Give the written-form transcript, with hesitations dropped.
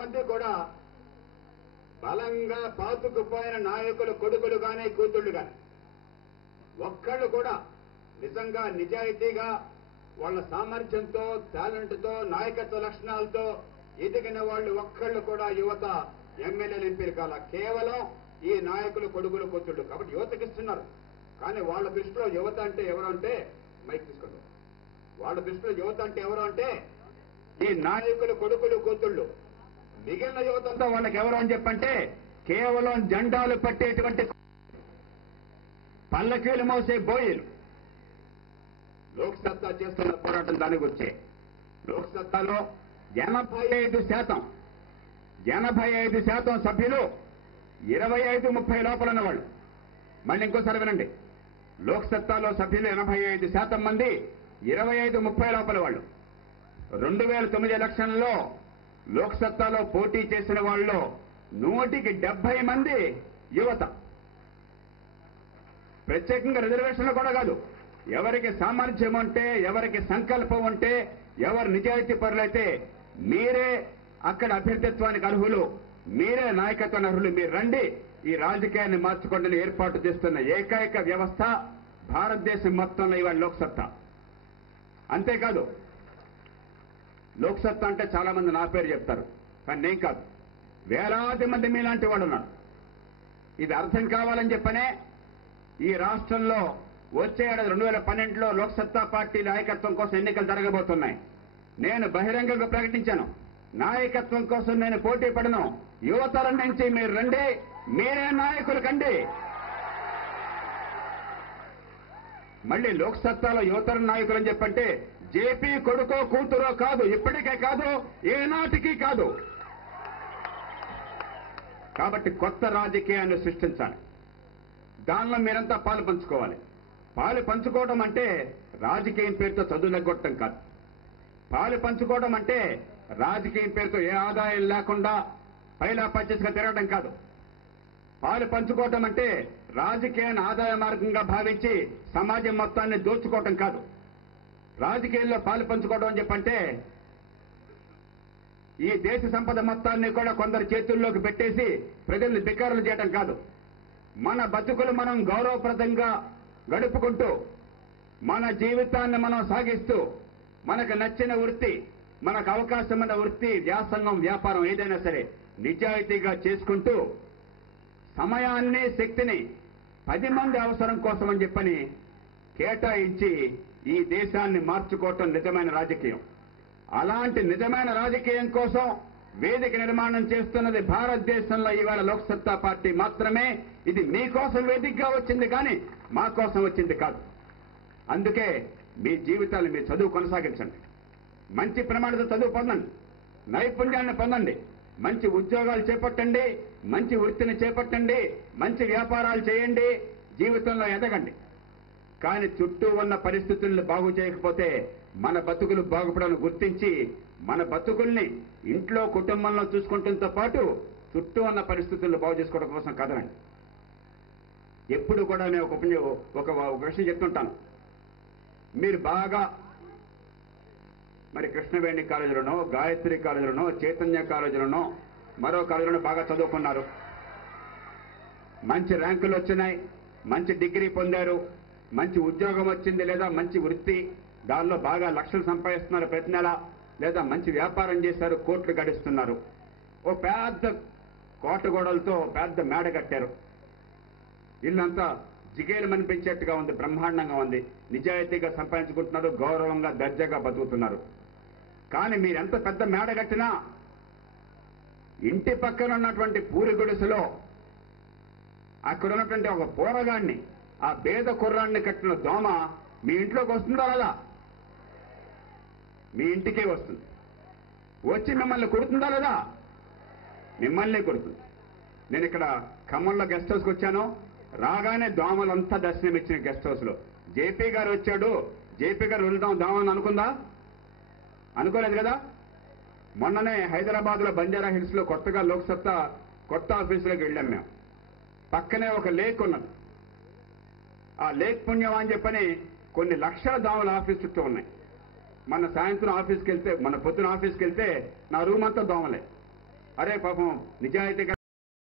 మంది కూడా బలంగా పాతుకుపోయిన నాయకులు కొడుకులు గాని కూతుళ్లు గాని ఒక్కళ్ళు కూడా నిజంగా నిజాయితీగా వాళ్ళ సామర్థ్యంతో టాలెంట్తో నాయకత్వ లక్షణాలతో ఎదిగిన వాళ్ళు ఒక్కళ్ళు కూడా యువత ఎమ్మెల్యేలు ఎంపీలు కాల. కేవలం ఈ నాయకులు కొడుకులు కూతుళ్ళు. కాబట్టి యువతకి ఇస్తున్నారు. కానీ వాళ్ళ దృష్టిలో యువత అంటే ఎవరు అంటే మైక్ తీసుకుంటారు. వాళ్ళ దృష్టిలో యువత అంటే ఎవరు అంటే ఈ నాయకులు కొడుకులు కూతుళ్ళు. మిగిలిన యువతంతా వాళ్ళకి ఎవరు అని చెప్పంటే కేవలం జెండాలు పట్టేటువంటి పల్లకీలు మోసే బోయిలు. లోక్సత్తా చేస్తున్న పోరాటం దాని గురించే. లోక్సత్తాలో 85% సభ్యులు 25-30 లోపల ఉన్నవాళ్ళు. మళ్ళీ ఇంకోసారి వినండి. లోక్సత్తాలో సభ్యులు 85% మంది 25-30 లోపల వాళ్ళు. 2009 ఎలక్షన్లో లోక్సత్తాలో పోటీ చేసిన వాళ్ళు 170 మంది యువత. ప్రత్యేకంగా రిజర్వేషన్లు కూడా కాదు. ఎవరికి సామర్థ్యం ఉంటే, ఎవరికి సంకల్పం ఉంటే, ఎవరు నిజాయితీ పరులైతే మీరే అక్కడ అభ్యర్థిత్వానికి అర్హులు, మీరే నాయకత్వానికి అర్హులు, మీరు రండి ఈ రాజకీయాన్ని మార్చుకోండి ఏర్పాటు చేస్తున్న ఏకైక వ్యవస్థ భారతదేశం మొత్తంలో ఇవాళ లోక్సత్తా. అంతేకాదు, లోక్సత్తా అంటే చాలా మంది నా పేరు చెప్తారు, కానీ నేను కాదు. వేలాది మంది మీలాంటి వాళ్ళు ఉన్నారు. ఇది అర్థం కావాలని చెప్పనే ఈ రాష్ట్రంలో వచ్చే ఏడాది 2012లో లోక్సత్తా పార్టీ నాయకత్వం కోసం ఎన్నికలు జరగబోతున్నాయి. నేను బహిరంగంగా ప్రకటించాను, నాయకత్వం కోసం నేను పోటీ పడను. యువతరం నుంచి మీరు రండి, మీరే నాయకులు కండి. మళ్ళీ లోక్సత్తాలో యువతరం నాయకులు అని చెప్పంటే జేపీ కొడుకో కూతురో కాదు, ఇప్పటికే కాదు, ఏనాటికి కాదు. కాబట్టి కొత్త రాజకీయాన్ని సృష్టించాలి. దానిలో మీరంతా పాలు పంచుకోవాలి. పాలు పంచుకోవడం అంటే రాజకీయం పేరుతో చదువు లెగ్గొట్టడం కాదు. పాలు పంచుకోవడం అంటే రాజకీయం పేరుతో ఏ ఆదాయం లేకుండా పైలా పచ్చేసిగా తిరగడం కాదు. పాలు పంచుకోవడం అంటే రాజకీయాన్ని ఆదాయ మార్గంగా భావించి సమాజం మొత్తాన్ని దోచుకోవడం కాదు. రాజకీయాల్లో పాలు పంచుకోవడం అని చెప్పంటే ఈ దేశ సంపద మొత్తాన్ని కూడా కొందరు చేతుల్లోకి పెట్టేసి ప్రజల్ని బికారులు చేయడం కాదు. మన బతుకులు మనం గౌరవప్రదంగా గడుపుకుంటూ మన జీవితాన్ని మనం సాగిస్తూ మనకు నచ్చిన వృత్తి, మనకు అవకాశమైన వృత్తి, వ్యాసంగం, వ్యాపారం ఏదైనా సరే నిజాయితీగా చేసుకుంటూ సమయాన్ని, శక్తిని 10 మంది అవసరం కోసం అని చెప్పని కేటాయించి ఈ దేశాన్ని మార్చుకోవటం నిజమైన రాజకీయం. అలాంటి నిజమైన రాజకీయం కోసం వేదిక నిర్మాణం చేస్తున్నది భారతదేశంలో ఇవాళ లోక్సత్తా పార్టీ మాత్రమే. ఇది మీకోసం వేదికగా వచ్చింది కానీ మా కోసం వచ్చింది కాదు. అందుకే మీ జీవితాలు మీ చదువు కొనసాగించండి, మంచి ప్రమాణిత చదువు పొందండి, నైపుణ్యాన్ని పొందండి, మంచి ఉద్యోగాలు చేపట్టండి, మంచి వృత్తిని చేపట్టండి, మంచి వ్యాపారాలు చేయండి, జీవితంలో ఎదగండి. కానీ చుట్టూ ఉన్న పరిస్థితుల్ని బాగు చేయకపోతే మన బతుకులు బాగుపడాలని గుర్తించి మన బతుకుల్ని ఇంట్లో కుటుంబంలో చూసుకుంటంతో పాటు చుట్టూ ఉన్న పరిస్థితులను బాగు చేసుకోవడం కోసం కదలండి. ఎప్పుడు కూడా నేను ఒక విషయం చెప్తుంటాను. మీరు బాగా మరి కృష్ణవేణి కాలేజీలోనో, గాయత్రి కాలేజీలోనో, చైతన్య కాలేజీలోనో, మరో కాలేజీలోనో బాగా చదువుకున్నారు, మంచి ర్యాంకులు వచ్చినాయి, మంచి డిగ్రీ పొందారు, మంచి ఉద్యోగం వచ్చింది లేదా మంచి వృత్తి, దానిలో బాగా లక్షలు సంపాదిస్తున్నారు ప్రతి నెల, లేదా మంచి వ్యాపారం చేశారు, కోట్లు గడిస్తున్నారు. ఓ పెద్ద కోటగోడలతో పెద్ద మేడ కట్టారు, ఇల్లంతా జిగేలు మనిపించేట్టుగా ఉంది, బ్రహ్మాండంగా ఉంది, నిజాయితీగా సంపాదించుకుంటున్నారు, గౌరవంగా దర్జాగా బతుకుతున్నారు. కానీ మీరెంత పెద్ద మేడ కట్టినా ఇంటి పక్కన ఉన్నటువంటి పూరి గుడిసెలో అక్కడ ఉన్నటువంటి ఒక పోరగాన్ని, ఆ పేద కుర్రాన్ని కట్టిన దోమ మీ ఇంట్లోకి వస్తుందా లేదా? మీ ఇంటికే వస్తుంది, వచ్చి మిమ్మల్ని కొడుతుందా లేదా? మిమ్మల్ని కొడుతుంది. నేను ఇక్కడ ఖమ్మంలో గెస్ట్ హౌస్కి వచ్చాను, రాగానే దోమలంతా దర్శనం ఇచ్చిన గెస్ట్ హౌస్ లో జేపీ గారు వచ్చాడు, జేపీ గారు వెళ్దాం దోమని అనుకుందా? అనుకోలేదు కదా. మొన్ననే హైదరాబాద్ లో బంజారా హిల్స్ లో కొత్తగా లోక్సత్తా కొత్త ఆఫీసులోకి వెళ్ళాం మేము. పక్కనే ఒక లేక్ ఉన్నది, ఆ లేక్ పుణ్యం అని చెప్పని కొన్ని లక్షల దోమలు ఆఫీస్ చుట్టూ ఉన్నాయి. మన సాయంత్రం ఆఫీస్కి వెళ్తే, మన పొద్దున ఆఫీస్కి వెళ్తే నా రూమ్ అంతా దోమలే. అరే పాపం నిజాయితీగా